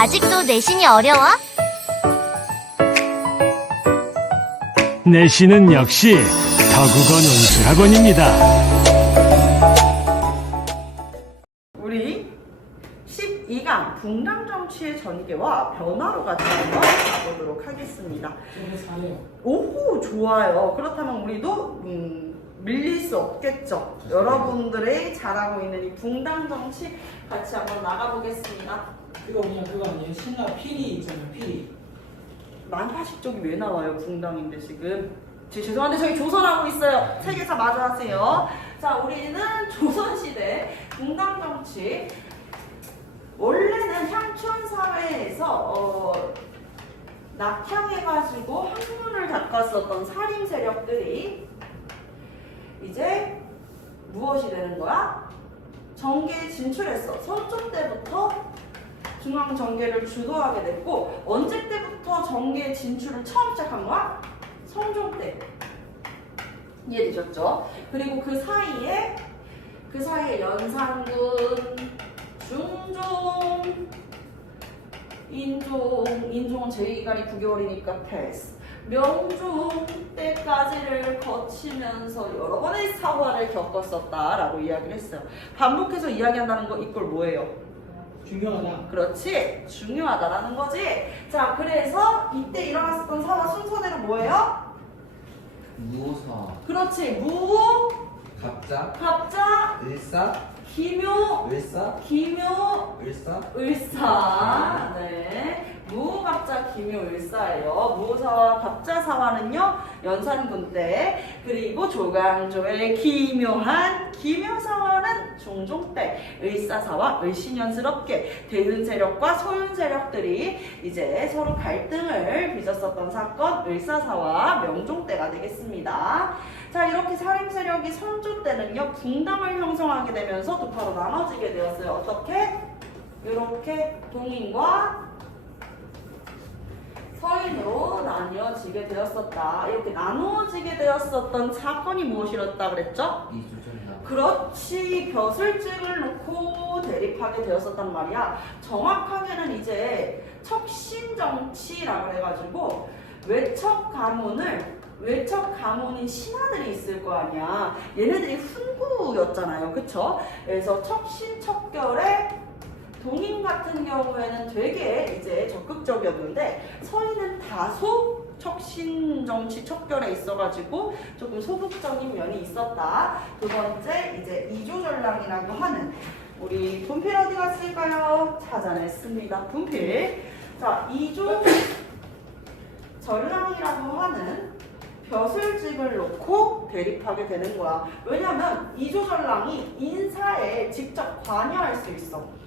아직도 내신이 어려워? 내신은 역시 더국어 논술학원입니다. 우리 12강 붕당정치의 전개와 변화로 같이 한번 가보도록 하겠습니다. 오호, 좋아요. 그렇다면 우리도 밀릴 수 없겠죠. 여러분들의 잘하고 있는 이 붕당정치 같이 한번 나가보겠습니다. 그거 아니에요? 신라 피리 있잖아요, 피리. 난파식 쪽이 왜 나와요? 붕당인데 지금. 죄송한데 저희 조선하고 있어요. 책에서 마저 하세요. 자, 우리는 조선시대 붕당정치. 원래는 향촌 사회에서 낙향해가지고 학문을 닦았었던 살인 세력들이 이제 무엇이 되는 거야? 정계에 진출했어. 선조 때부터 중앙 정계를 주도하게 됐고, 언제 때부터 정계에 진출을 처음 시작한 거야? 성종 때. 이해되셨죠? 그리고 그 사이에 연산군, 중종, 인종은 제2기간이 9개월이니까 패스. 명종 때까지를 거치면서 여러 번의 사화를 겪었었다라고 이야기를 했어요. 반복해서 이야기한다는 거 이꼴 뭐예요? 중요하다. 그렇지, 중요하다라는 거지. 자, 그래서 이때 일어났었던 사화 순서대로 뭐예요? 무오사, 그렇지, 무호, 갑자, 갑자, 을사, 기묘, 을사, 을사. 을사. 네. 무갑자 기묘을사예요. 무사와 갑자사화는요 연산군 때, 그리고 조강조의 기묘한 기묘사화는 중종 때, 을사사와 을신연스럽게 대윤 세력과 소윤 세력들이 이제 서로 갈등을 빚었었던 사건, 을사사와 명종 때가 되겠습니다. 자, 이렇게 살인 세력이 선조 때는요 붕당을 형성하게 되면서 두 파로 나눠지게 되었어요. 어떻게? 이렇게 동인과 서인으로 나뉘어지게 되었었다. 이렇게 나누어지게 되었었던 사건이 무엇이었다 그랬죠? 이주전이다. 그렇지, 벼슬증을 놓고 대립하게 되었었단 말이야. 정확하게는 이제 척신정치라고 해가지고 외척 가문인 신하들이 있을 거 아니야. 얘네들이 훈구였잖아요, 그쵸? 그래서 척신척결에 동인 같은 경우에는 되게 이제 적극적이었는데, 서인은 다소 척신정치 척결에 있어가지고 조금 소극적인 면이 있었다. 두 번째, 이제 이조전랑이라고 하는, 우리 분필 어디 갔을까요? 찾아냈습니다. 분필. 자, 이조전랑이라고 하는 벼슬직을 놓고 대립하게 되는 거야. 왜냐면 이조전랑이 인사에 직접 관여할 수 있어.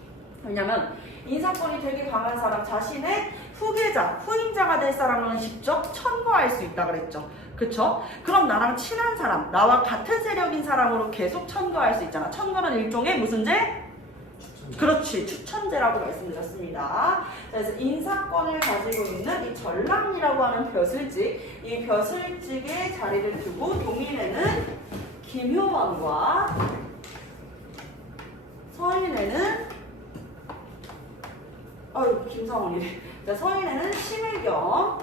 왜냐면 인사권이 되게 강한 사람, 자신의 후임자가 될 사람은 직접 천거할 수 있다 그랬죠. 그쵸? 그럼 나랑 친한 사람, 나와 같은 세력인 사람으로 계속 천거할 수 있잖아. 천거는 일종의 무슨 죄? 그렇지, 추천제라고 말씀드렸습니다. 그래서 인사권을 가지고 있는 이 전랑이라고 하는 벼슬직, 이 벼슬직에 자리를 두고 동인에는 김효원과 서인에는 김성원이래. 자, 서인에는 심일경이라는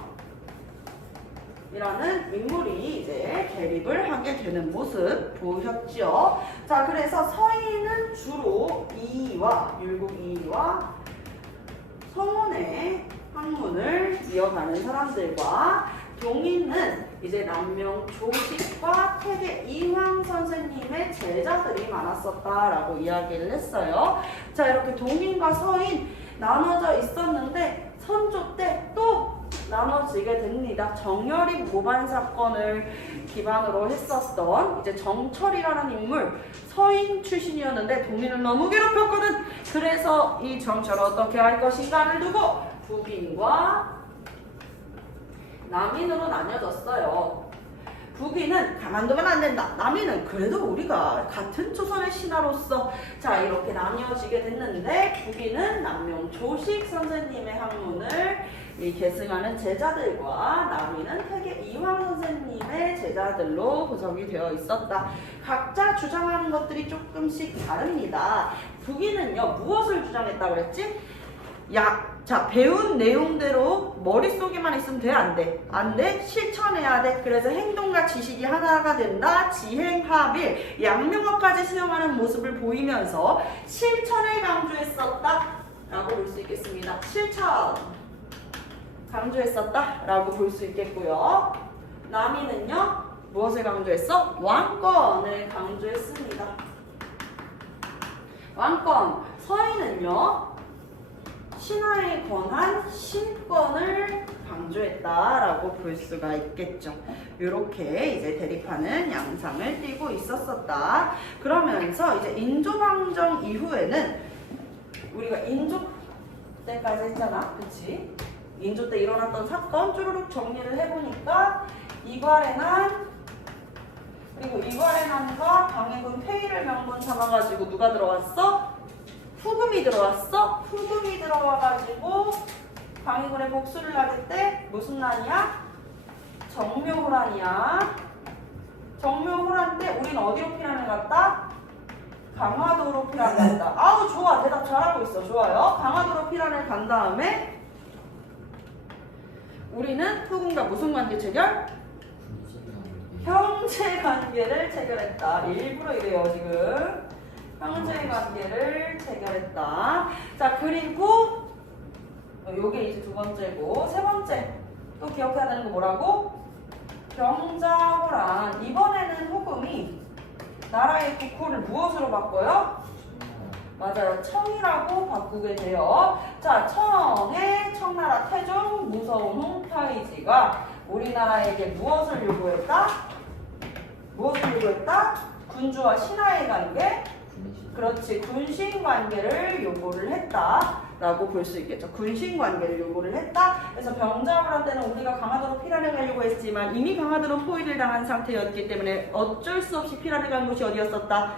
인물이 이제 대립을 하게 되는 모습 보셨죠? 자, 그래서 서인은 주로 율곡 이이와 성원의 학문을 이어가는 사람들과, 동인은 이제 남명 조식과 태계 이황 선생님의 제자들이 많았었다라고 이야기를 했어요. 자, 이렇게 동인과 서인 나눠져 있었는데 선조 때 또 나눠지게 됩니다. 정열이 모반 사건을 기반으로 했었던 이제 정철이라는 인물, 서인 출신이었는데 동인을 너무 괴롭혔거든. 그래서 이 정철을 어떻게 할 것인가를 두고 북인과 남인으로 나뉘어졌어요. 북인은 가만두면 안 된다. 남인은 그래도 우리가 같은 조선의 신하로서, 자, 이렇게 나뉘어지게 됐는데, 북인은 남명 조식 선생님의 학문을 계승하는 제자들과, 남인은 태계 이황 선생님의 제자들로 구성이 되어 있었다. 각자 주장하는 것들이 조금씩 다릅니다. 북인은요 무엇을 주장했다고 그랬지? 자, 배운 내용대로 머릿속에만 있으면 돼, 안 돼? 안 돼? 실천해야 돼. 그래서 행동과 지식이 하나가 된다. 지행합일, 양명어까지 수용하는 모습을 보이면서 실천을 강조했었다 라고 볼 수 있겠습니다. 실천 강조했었다 라고 볼 수 있겠고요. 남이는요, 무엇을 강조했어? 왕권을 강조했습니다. 왕권. 서인은요, 신하에 관한 신권을 강조했다라고 볼 수가 있겠죠. 이렇게 이제 대립하는 양상을 띠고 있었었다. 그러면서 이제 인조방정 이후에는 우리가 인조 때까지 했잖아, 그치? 인조 때 일어났던 사건 쭈루룩 정리를 해보니까 이괄해난 그리고 이괄해난과 강해군 폐위를 명분 삼아가지고 누가 들어왔어? 후금이 들어왔어? 후금이 들어와가지고 강희군의 복수를 하게 때 무슨 난이야? 정묘호란이야. 정묘호란 때 우린 어디로 피난을 갔다? 강화도로 피난을 갔다. 아우 좋아, 대답 잘하고 있어. 좋아요. 강화도로 피난을 간 다음에 우리는 후금과 무슨 관계 체결? 형제 관계를 체결했다. 일부러 이래요 지금. 형제 관계를 체결했다. 자, 그리고 요게 이제 두 번째고, 세 번째 또 기억해야 되는 거 뭐라고? 병자호란. 이번에는 후금이 나라의 국호를 무엇으로 바꿔요? 맞아요. 청이라고 바꾸게 돼요. 자, 청의 청나라 태종 무서운 홍타이지가 우리나라에게 무엇을 요구했다? 무엇을 요구했다? 군주와 신하의 관계? 그렇지, 군신 관계를 요구를 했다라고 볼 수 있겠죠. 군신 관계를 요구를 했다. 그래서 병자호란 때는 우리가 강화도로 피난을 가려고 했지만 이미 강화도는 포위를 당한 상태였기 때문에 어쩔 수 없이 피난을 간 곳이 어디였었다?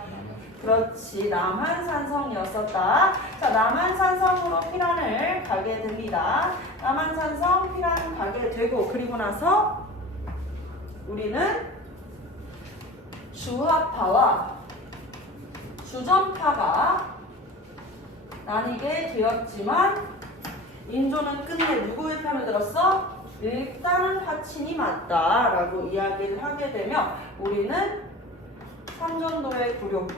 그렇지, 남한산성이었었다. 자, 남한산성으로 피난을 가게 됩니다. 남한산성 피난을 가게 되고, 그리고 나서 우리는 주하파와 주전파가 나뉘게 되었지만 인조는 끝내 누구의 편을 들었어? 일단은 하친이 맞다라고 이야기를 하게 되며 우리는 삼전도의 굴욕,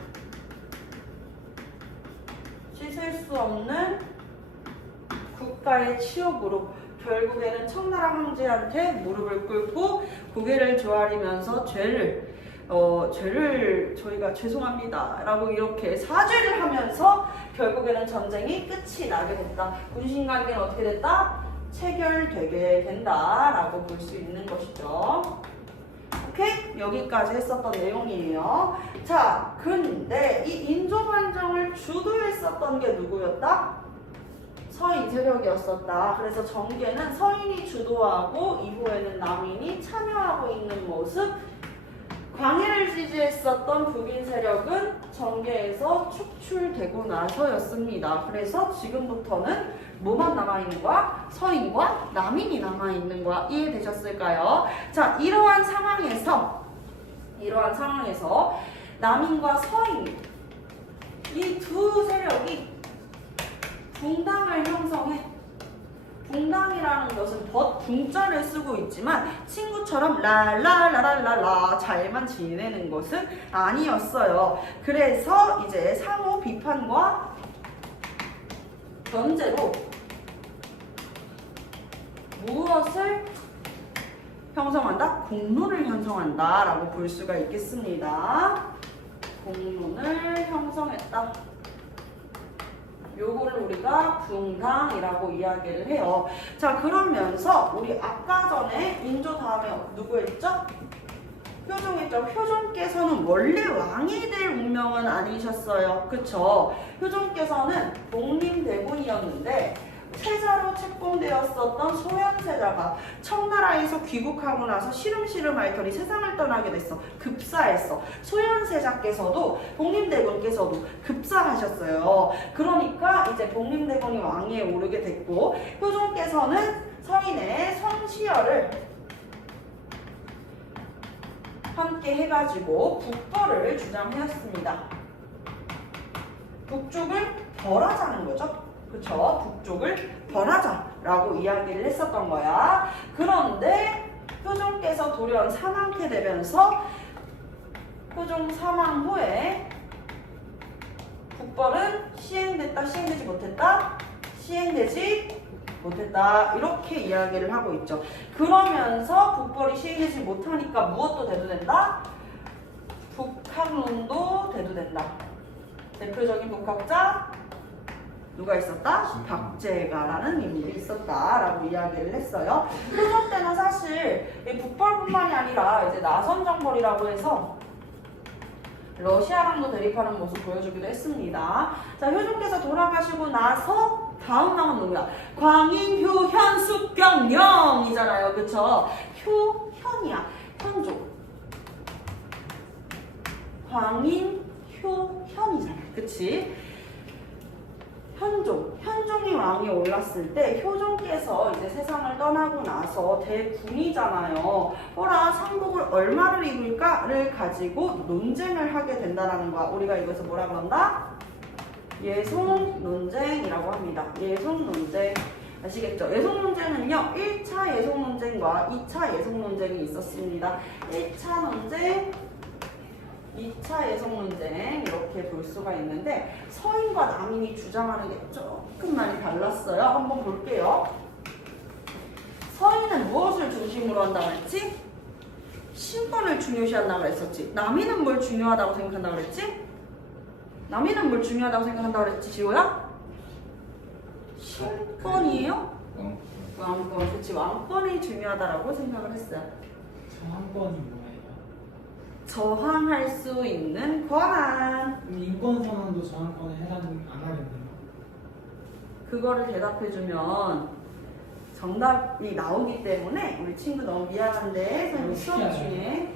씻을 수 없는 국가의 치욕으로 결국에는 청나라 황제한테 무릎을 꿇고 고개를 조아리면서 죄를 저희가 죄송합니다 라고 이렇게 사죄를 하면서 결국에는 전쟁이 끝이 나게 됐다. 군신관계는 어떻게 됐다? 체결되게 된다 라고 볼 수 있는 것이죠. 오케이? 여기까지 했었던 내용이에요. 자, 근데 이 인조반정을 주도했었던 게 누구였다? 서인 세력이었었다. 그래서 정계는 서인이 주도하고 이후에는 남인이 참여하고 있는 모습. 광해를 지지했었던 북인 세력은 정계에서 축출되고 나서였습니다. 그래서 지금부터는 뭐만 남아있는 거야? 서인과 남인이 남아있는 거야. 이해되셨을까요? 자, 이러한 상황에서 남인과 서인 이 두 세력이 붕당을 형성해. 붕당이라는 것은 붕자를 쓰고 있지만 친구처럼 랄랄라랄랄라 잘만 지내는 것은 아니었어요. 그래서 이제 상호 비판과 견제로 무엇을 형성한다? 공론을 형성한다 라고 볼 수가 있겠습니다. 공론을 형성했다. 요거를 우리가 붕당이라고 이야기를 해요. 자, 그러면서 우리 아까 전에 인조 다음에 누구 했죠? 효종했죠. 효종께서는 원래 왕이 될 운명은 아니셨어요. 그쵸? 효종께서는 독림대군이었는데 세자로 책봉되었었던 소현세자가 청나라에서 귀국하고 나서 시름시름 앓더니 세상을 떠나게 됐어. 급사했어. 소현세자께서도 독림대군께서도 급사하셨어요. 그러니까 이제 독림대군이 왕위에 오르게 됐고 효종께서는 서인의 성시열을 함께 해가지고 국벌을 주장하였습니다. 북쪽을 벌하자는 거죠. 그쵸? 북쪽을 벌하자라고 이야기를 했었던 거야. 그런데 효종께서 돌연 사망케 되면서 효종 사망 후에 북벌은 시행됐다, 시행되지 못했다, 시행되지 못했다 이렇게 이야기를 하고 있죠. 그러면서 북벌이 시행되지 못하니까 무엇도 대두된다? 북학론도 대두된다. 대표적인 북학자 누가 있었다? 박제가라는 인물이 있었다라고 이야기를 했어요. 효종 때는 사실 이 북벌뿐만이 아니라 이제 나선정벌이라고 해서 러시아랑도 대립하는 모습 보여주기도 했습니다. 자, 효종께서 돌아가시고 나서 다음 왕은 누구야? 광인, 효, 현, 숙경, 영이잖아요. 그쵸? 효, 현이야. 현종. 광인, 효, 현이잖아. 그치? 현종이 왕이 올랐을 때 효종께서 이제 세상을 떠나고 나서 대군이잖아요. 호라 상복을 얼마를 입을까를 가지고 논쟁을 하게 된다는 거야. 우리가 이거에서 뭐라 그런다? 예송 논쟁이라고 합니다. 예송 논쟁. 아시겠죠? 예송 논쟁은요, 1차 예송 논쟁과 2차 예송 논쟁이 있었습니다. 1차 논쟁, 2차 예송 논쟁 이렇게 볼 수가 있는데 서인과 남인이 주장하는 게 조금 많이 달랐어요. 한번 볼게요. 서인은 무엇을 중심으로 한다고 했지? 신권을 중요시한다고 했었지. 남인은 뭘 중요하다고 생각한다고 그랬지? 남인은 뭘 중요하다고 생각한다고 그랬지, 지호야? 신권이에요? 왕권. 그치, 왕권이 중요하다라고 생각을 했어요. 저항권이 뭐예요? 저항할 수 있는 권한. 인권선언도 저항권에 해당 안 하겠네요. 그거를 대답해주면 정답이 나오기 때문에 우리 친구 너무 미안한데 선생님 수업 중에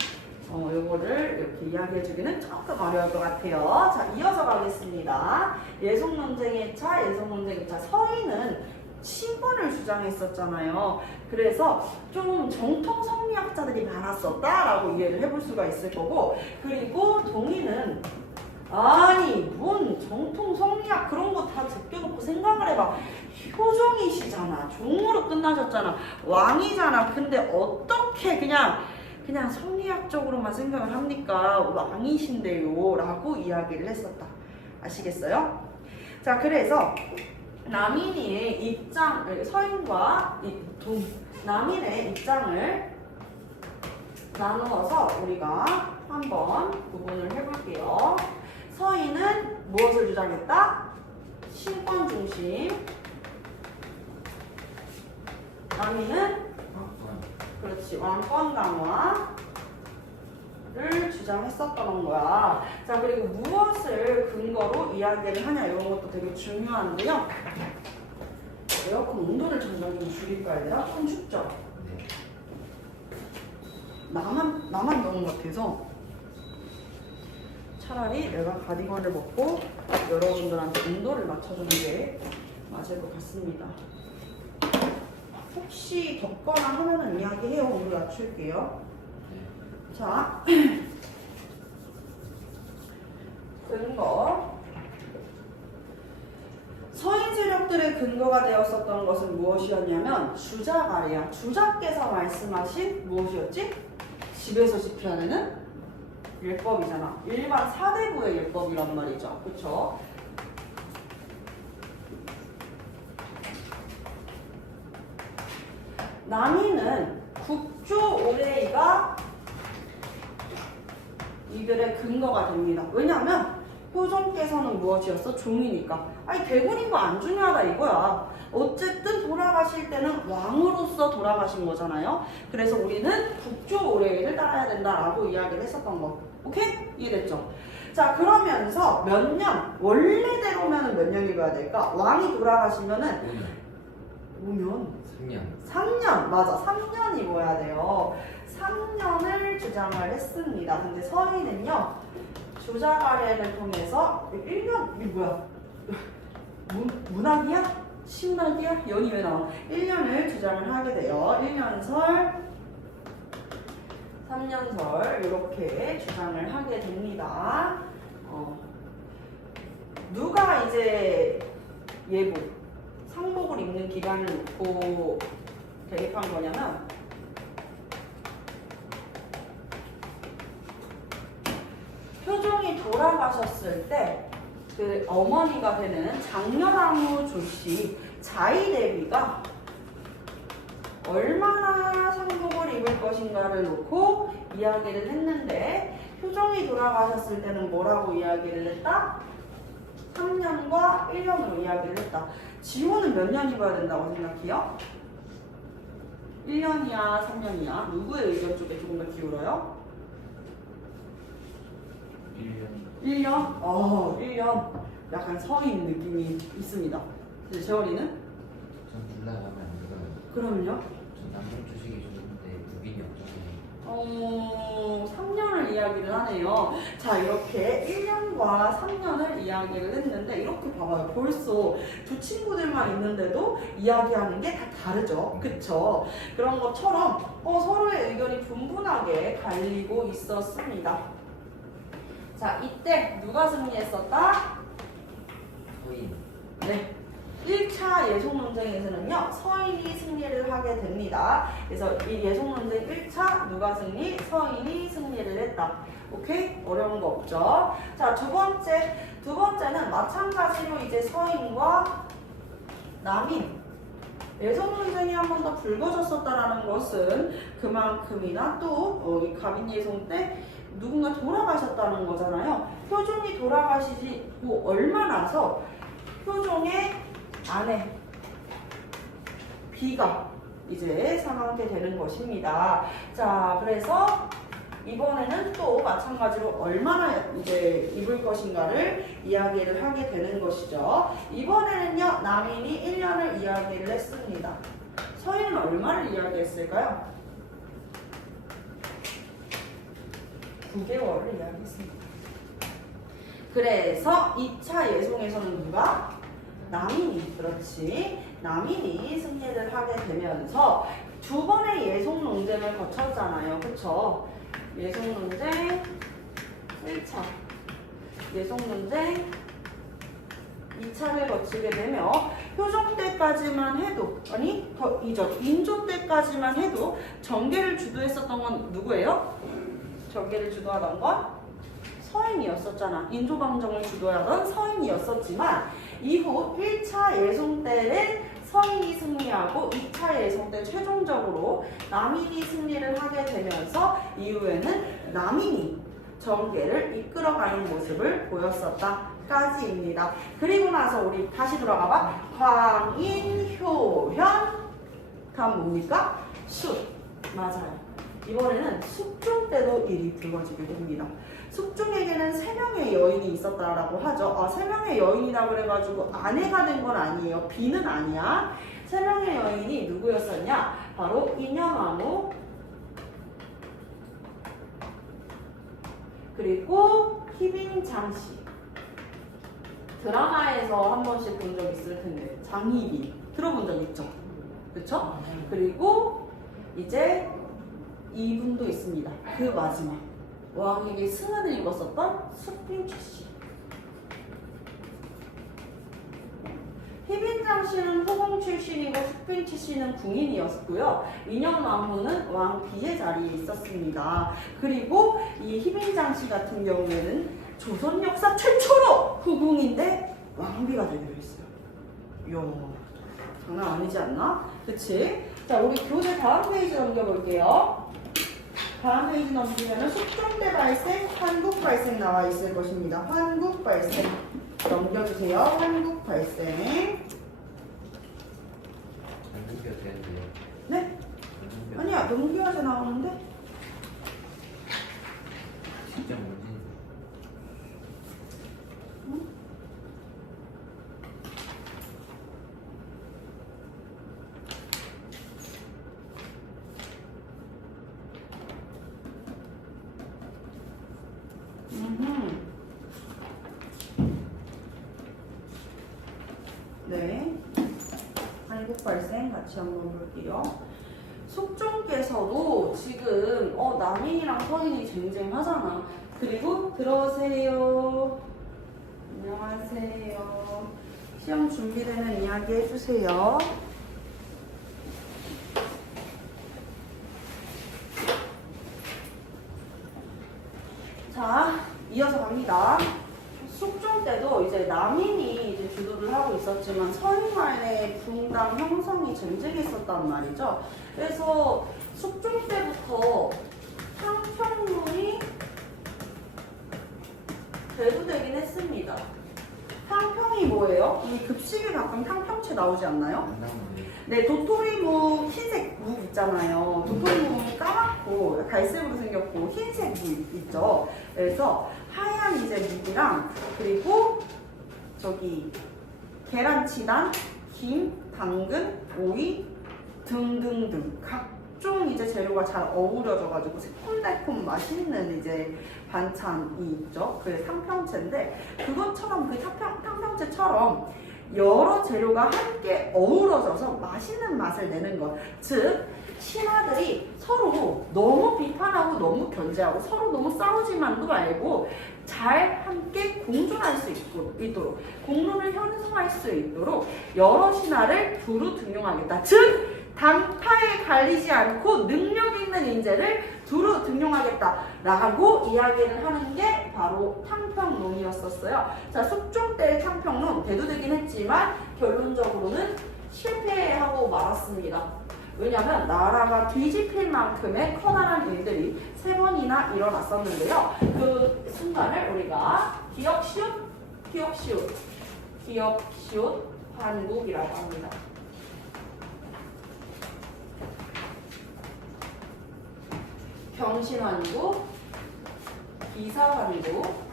요거를 이렇게 이야기해주기는 조금 어려울 것 같아요. 자, 이어서 가겠습니다. 예송 논쟁의 차, 예송 논쟁의 차. 서인은 신권을 주장했었잖아요. 그래서 좀 정통 성리학자들이 많았었다라고 이해를 해볼 수가 있을 거고, 그리고 동인은 아니 뭔 정통 성리학 그런 거 다 제껴놓고 생각을 해봐. 효종이시잖아. 종으로 끝나셨잖아. 왕이잖아. 근데 어떻게 그냥 성리학적으로만 생각을 합니까? 왕이신데요 라고 이야기를 했었다. 아시겠어요? 자, 그래서 남인의 입장, 서인과 남인의 입장을 나누어서 우리가 한번 구분을 해볼게요. 서인은 무엇을 주장했다? 신권 중심. 남인은 그렇지, 왕권 강화를 주장했었던 거야. 자, 그리고 무엇을 근거로 이야기를 하냐 이런 것도 되게 중요한데요. 에어컨 온도를 점점 좀 줄일까 해야 되나? 좀 춥죠? 나만 더운 것 같아서 차라리 내가 가디건을 벗고 여러분들한테 온도를 맞춰주는 게 맞을 것 같습니다. 혹시 덥거나 하면은 이야기해요. 온도 낮출게요. 자, 근거. 서인 세력들의 근거가 되었었던 것은 무엇이었냐면 주작 아래야. 주작께서 말씀하신 무엇이었지? 집에서 집행하는 율법이잖아. 일반 사대부의 율법이란 말이죠. 그쵸? 남인은 국조 오레이가 이들의 근거가 됩니다. 왜냐하면 효종께서는 무엇이었어? 종이니까. 아니 대군인 거 안 중요하다 이거야. 어쨌든 돌아가실 때는 왕으로서 돌아가신 거잖아요. 그래서 우리는 국조 오레이를 따라야 된다라고 이야기를 했었던 거. 오케이? 이해됐죠? 자, 그러면서 몇 년? 원래대로면 몇 년 입어야 될까? 왕이 돌아가시면은 5년. 3년. 맞아. 3년 입어야 돼요. 3년을 주장을 했습니다. 근데 서인은요, 주작 아래를 통해서 1년, 이게 뭐야? 문학이야? 신학이야? 연이 왜 나와? 1년을 주장을 하게 돼요. 1년설, 3년설 이렇게 주장을 하게 됩니다. 누가 이제 예부? 상복을 입는 기간을 놓고 대립한 거냐면 표종이 돌아가셨을 때 그 어머니가 되는 장렬왕후 조씨 자의 대비가 얼마나 상복을 입을 것인가를 놓고 이야기를 했는데 표종이 돌아가셨을 때는 뭐라고 이야기를 했다? 3년과 1년으로 이야기를 했다. 지호는 몇 년 입어야 된다고 생각해요? 1년이야 3년이야? 누구의 의견 쪽에 조금 더 기울어요? 1년. 1년? 1년. 약간 서인 느낌이 있습니다. 이제 재원이는? 전 둘 다 가면 안 들어요. 그럼요? 전 남성 주식이 좋은데 무빈이 없잖아요. 3년을 이야기를 하네요. 자, 이렇게 1년과 3년을 이야기를 했는데 이렇게 봐봐요. 벌써 두 친구들만 있는데도 이야기하는 게 다 다르죠. 그쵸? 그런 것처럼 서로의 의견이 분분하게 갈리고 있었습니다. 자, 이때 누가 승리했었다? 서인. 네. 1차 예속 논쟁에서는요, 서인이 승리를 하게 됩니다. 그래서 이 예속 논쟁 1차 누가 승리? 서인이 승리를 했다. 오케이? 어려운 거 없죠? 자, 두 번째는 마찬가지로 이제 서인과 남인. 예속 논쟁이 한 번 더 불거졌었다라는 것은 그만큼이나 또 이 갑인 예송 때 누군가 돌아가셨다는 거잖아요. 표종이 돌아가시고 얼마 나서 표종의 아내 비가 이제 사망하게 되는 것입니다. 자, 그래서 이번에는 또 마찬가지로 얼마나 이제 입을 것인가를 이야기를 하게 되는 것이죠. 이번에는요, 남인이 1년을 이야기를 했습니다. 서인은 얼마를 이야기했을까요? 9개월을 이야기했습니다. 그래서 2차 예송에서는 누가? 남인이, 그렇지. 남인이 승리를 하게 되면서 두 번의 예송 논쟁을 거쳤잖아요. 그쵸? 예송 논쟁 1차, 예송 논쟁 2차를 거치게 되며 표종 때까지만 해도, 아니 더 이전 인조 때까지만 해도 정계를 주도했었던 건 누구예요? 정계를 주도하던 건 서인이었었잖아. 인조방정을 주도하던 서인이었었지만 이후 1차 예송 때는 서인이 승리하고 2차 예송 때 최종적으로 남인이 승리를 하게 되면서 이후에는 남인이 정계를 이끌어가는 모습을 보였었다까지입니다. 그리고 나서 우리 다시 돌아가봐. 광인, 효현, 다음 뭡니까? 숫. 맞아요. 이번에는 숙종 때도 일이 불거지게 됩니다. 숙종에게는 3명의 여인이 있었다라고 하죠. 3명의 여인이라 그래가지고 아내가 된 건 아니에요. 비는 아니야. 3명의 여인이 누구였었냐? 바로 인현왕후, 그리고 희빈장씨. 드라마에서 한 번씩 본 적 있을 텐데 장희빈 들어본 적 있죠? 그쵸? 그리고 이제 이분도 있습니다. 그 마지막 왕에게 승은을 입었었던 숙빈채씨. 희빈장씨는 후궁 출신이고 숙빈채씨는 궁인이었고요. 인현왕후는 왕비의 자리에 있었습니다. 그리고 이 희빈장씨 같은 경우에는 조선 역사 최초로 후궁인데 왕비가 되기로 했어요. 이야, 장난 아니지 않나? 그치? 자, 우리 교재 다음 페이지 넘겨볼게요. 다음 페이지 넘기면 숙종 때 발생, 한국 발생 나와 있을 것입니다. 한국 발생 넘겨주세요. 한국 발생. 안 넘겨도 되는데요. 네? 안 넘겨도 아니야, 넘겨야지 나오는데. 진짜 뭔지. 네. 한국 발생 같이 한번 볼게요. 숙종께서도 지금 남인이랑 서인이 쟁쟁하잖아. 그리고 들어오세요. 안녕하세요. 시험 준비되는 이야기 해주세요. 자, 이어서 갑니다. 숙종 때도 이제 남인이 이제 주도를 하고 있었지만 서인 간의 분당 형성이 쟁쟁히 있었단 말이죠. 그래서 숙종 때부터 탕평론이 대두되긴 했습니다. 탕평이 뭐예요? 이 급식에 가끔 탕평채 나오지 않나요? 네, 도토리묵 흰색 묵 있잖아요. 도토리묵이 까맣고 갈색으로 생겼고 흰색 묵 있죠. 그래서 하얀 이제 묵이랑 그리고 저기 계란치단, 김, 당근, 오이 등등등 각종 이제 재료가 잘 어우러져가지고 새콤달콤 맛있는 이제 반찬이 있죠. 그게 탕평채인데 그것처럼 그 탕평채처럼 여러 재료가 함께 어우러져서 맛있는 맛을 내는 것. 즉, 신하들이 서로 너무 비판하고 너무 견제하고 서로 너무 싸우지만도 말고 잘 함께 공존할 수 있도록 공론을 형성할 수 있도록 여러 신하를 두루 등용하겠다. 즉, 당파에 갈리지 않고 능력 있는 인재를 두루 등용하겠다라고 이야기를 하는 게 바로 탕평론이었었어요. 자, 숙종 때의 탕평론 대두되긴 했지만 결론적으로는 실패하고 말았습니다. 왜냐하면 나라가 뒤집힐 만큼의 커다란 일들이 3번이나 일어났었는데요. 그 순간을 우리가 기억시옷 환국이라고 합니다. 경신환국, 기사환국,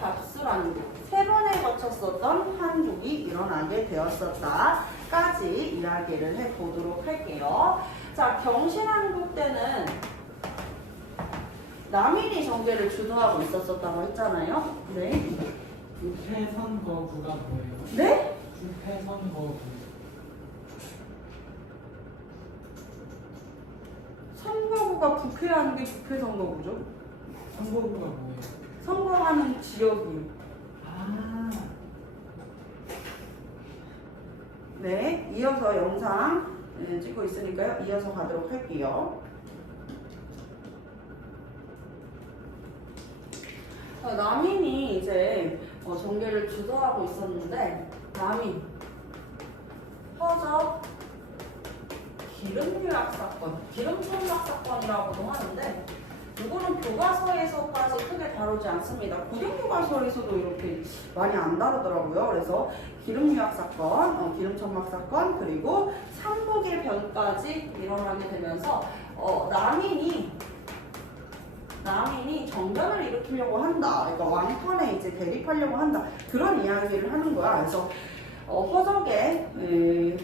갑술환국 3번에 거쳤었던 환국이 일어나게 되었었다까지 이야기를 해보도록 할게요. 자, 경신환국 때는 남인이 정계를 주도하고 있었다고 했잖아요. 네. 부패선거구가 뭐예요? 네? 부패선거구. 선거구가 부패하는 게 부패선거구죠? 선거구가 뭐예요? 선거하는 지역이요. 아, 네, 이어서 영상 찍고 있으니까요. 이어서 가도록 할게요. 남인이 이제 정계를 주도하고 있었는데 남인, 허접, 기름유약 사건, 기름천막 사건이라고도 하는데 이거는 교과서에서까지 크게 다루지 않습니다. 고등교과서에서도 이렇게 많이 안 다루더라고요. 그래서 기름유약 사건, 기름천막 사건, 그리고 삼복의 변까지 일어나게 되면서 남인이 정변을 일으키려고 한다. 그러니까 왕편에 이제 대립하려고 한다. 그런 이야기를 하는 거야. 그래서 허적의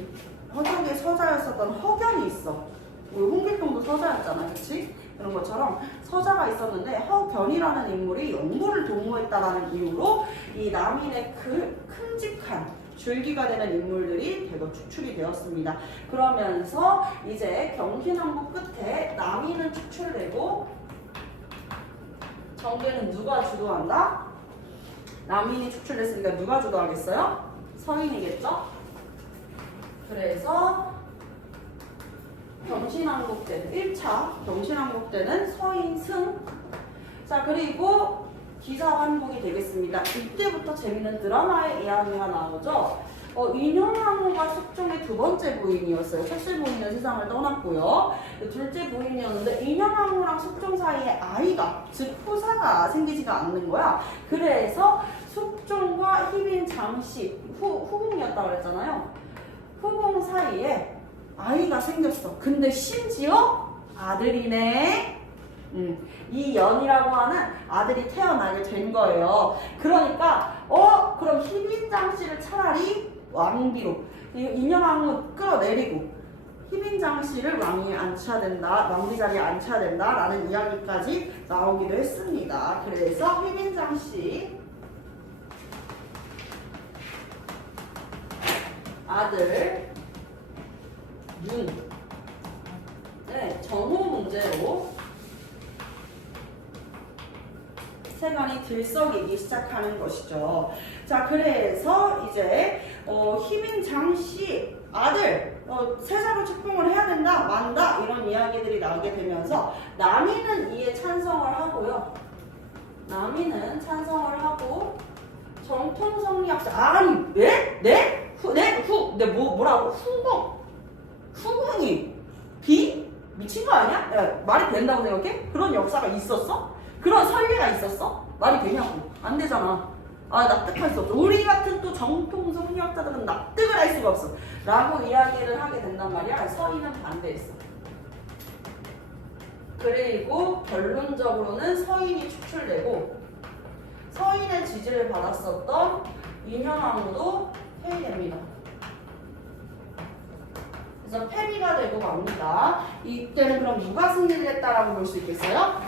서자였었던 허견이 있어. 우리 홍길동도 서자였잖아, 그치? 그런 것처럼 서자가 있었는데 허견이라는 인물이 영구를 도모했다라는 이유로 이 남인의 큼직한 줄기가 되는 인물들이 대거 추출이 되었습니다. 그러면서 이제 경신왕국 끝에 남인은 추출되고 정계는 누가 주도한다? 남인이 추출됐으니까 누가 주도하겠어요? 서인이겠죠? 그래서 경신왕국 때는 1차 경신왕국 때는 서인승. 자, 그리고 기사환국이 되겠습니다. 이때부터 재밌는 드라마의 이야기가 나오죠. 인현왕후가 숙종의 2번째 부인이었어요. 첫째 부인은 세상을 떠났고요. 둘째 부인이었는데 인현왕후랑 숙종 사이에 아이가, 즉 후사가 생기지가 않는 거야. 그래서 숙종과 희빈 장씨, 후궁이었다고 그랬잖아요. 후궁 사이에 아이가 생겼어. 근데 심지어 아들이네. 이연이라고 하는 아들이 태어나게 된 거예요. 그러니까 그럼 희빈장 씨를 차라리 왕비로 인현왕후 끌어내리고 희빈장 씨를 왕위에 앉혀야 된다, 왕비 자리에 앉혀야 된다라는 이야기까지 나오기도 했습니다. 그래서 희빈장 씨 아들 정호 문제로 세간이 들썩이기 시작하는 것이죠. 자, 그래서 이제 희민장씨 아들 세자로 책봉을 해야 된다, 만다 이런 이야기들이 나오게 되면서 남이는 이에 찬성을 하고요. 남이는 찬성을 하고 정통성리학자 아니 네? 네? 뭐라고? 후궁이 비? 미친 거 아니야? 야, 말이 된다고 생각해? 그런 역사가 있었어? 그런 설례가 있었어? 말이 되냐고. 안 되잖아. 아, 납득할 수 없어. 우리 같은 또 정통 성리학자들은 납득을 할 수가 없어. 라고 이야기를 하게 된단 말이야. 서인은 반대했어. 그리고 결론적으로는 서인이 축출되고 서인의 지지를 받았었던 인현왕후도 폐위됩니다. 그래서 폐위가 되고 맙니다. 이때는 그럼 누가 승리를 했다라고 볼 수 있겠어요?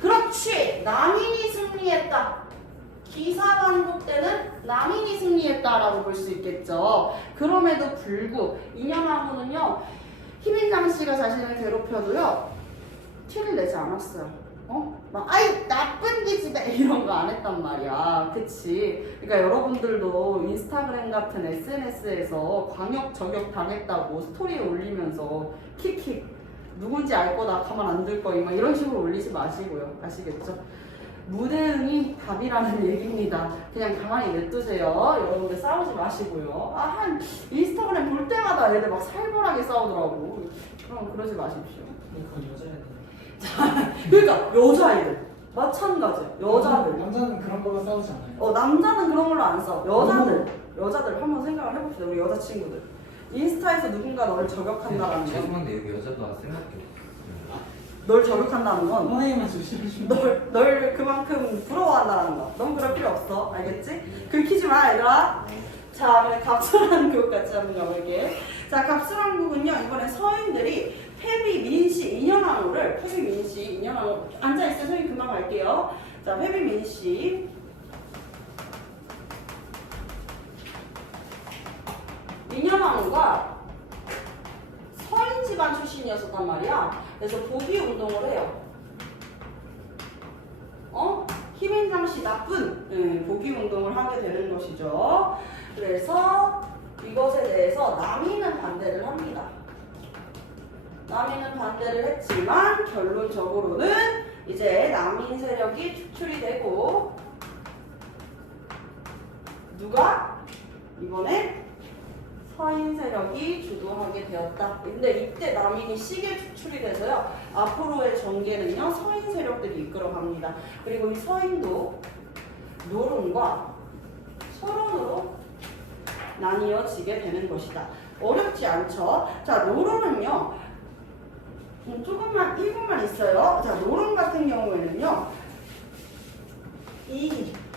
그렇지! 남인이 승리했다. 기사왕국 때는 남인이 승리했다라고 볼 수 있겠죠. 그럼에도 불구 인현왕후는요, 희민장씨가 자신을 괴롭혀도요, 티를 내지 않았어요. 막 아이 나쁜 기집애 이런 거 안 했단 말이야. 그치? 그러니까 여러분들도 인스타그램 같은 SNS에서 광역 저격 당했다고 스토리에 올리면서 킥킥 누군지 알 거다 가만 안 둘 거니 막 이런 식으로 올리지 마시고요. 아시겠죠? 무대응이 답이라는 얘기입니다. 그냥 가만히 냅두세요. 여러분들 싸우지 마시고요. 한 인스타그램 볼 때마다 애들 막 살벌하게 싸우더라고. 그럼 그러지 마십시오. 그건 여자애들. 그러니까 여자애들 마찬가지. 여자들. 남자는 그런 걸로 싸우지 않아요. 남자는 그런 걸로 안 싸워. 여자들 한번 생각을 해봅시다. 우리 여자친구들. 인스타에서 누군가 너를 저격한다라는 건, 죄송한데 여기 여자도 왔을 밖에 없어요. 널 저격한다는 건 선생님은 조심하시면 널 그만큼 부러워한다는 거. 넌 그럴 필요 없어. 알겠지? 긁히지 마, 얘들아. 자, 그럼 갑술한국 같이 한번 가볼게. 자, 갑술한국은요, 이번에 서인들이 폐비 민씨 인현왕후를, 폐비 민씨 인현왕후, 앉아있어요. 선생님 금방 갈게요. 자, 폐비 민씨. 인현왕후가 서인 집안 출신이었단 말이야. 그래서 복위 운동을 해요. 희민장씨 나쁜 복위 운동을 하게 되는 것이죠. 그래서 이것에 대해서 남이는 반대를 합니다. 남이는 반대를 했지만 결론적으로는 이제 남인 세력이 축출이 되고 누가? 이번에 서인 세력이 주도하게 되었다. 근데 이때 남인이 시기에 축출이 돼서요. 앞으로의 전개는요. 서인 세력들이 이끌어갑니다. 그리고 이 서인도 노론과 소론으로 나뉘어지게 되는 것이다. 어렵지 않죠? 자, 노론은요. 조금만 1분만 있어요. 자, 노론 같은 경우에는요.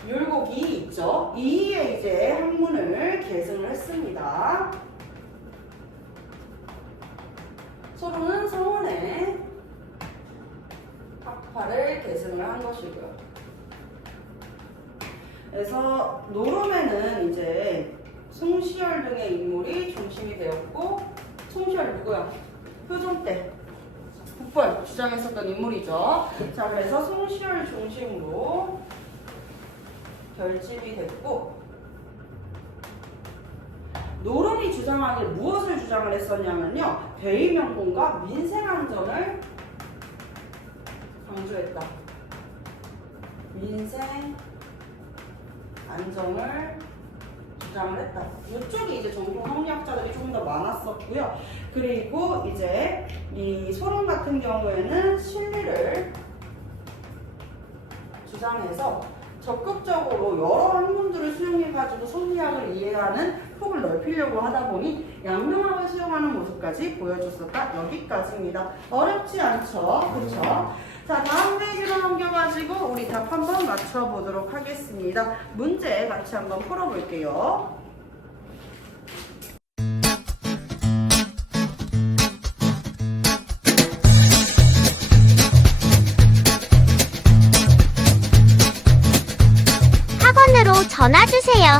율곡 2 있죠? 2에 이제 학문을 계승을 했습니다. 소론은 성원에 학파를 계승을 한 것이고요. 그래서 노론에는 이제 송시열 등의 인물이 중심이 되었고, 송시열 누구야? 효종 때 국벌 주장했었던 인물이죠. 자, 그래서 송시열 중심으로 결집이 됐고, 노론이 주장하길 무엇을 주장을 했었냐면요, 대의명분과 민생안전을 강조했다. 민생 안정을 주장을 했다. 이쪽이 이제 정통 성리학자들이 조금 더 많았었고요. 그리고 이제 이 소론 같은 경우에는 실리를 주장해서 적극적으로 여러 학문들을 수용해가지고 성리학을 이해하는 폭을 넓히려고 하다 보니 양명학을 수용하는 모습까지 보여줬었다. 여기까지입니다. 어렵지 않죠? 그렇죠? 자, 다음 페이지로 넘겨가지고 우리 답 한번 맞춰보도록 하겠습니다. 문제 같이 한번 풀어볼게요. 학원으로 전화 주세요.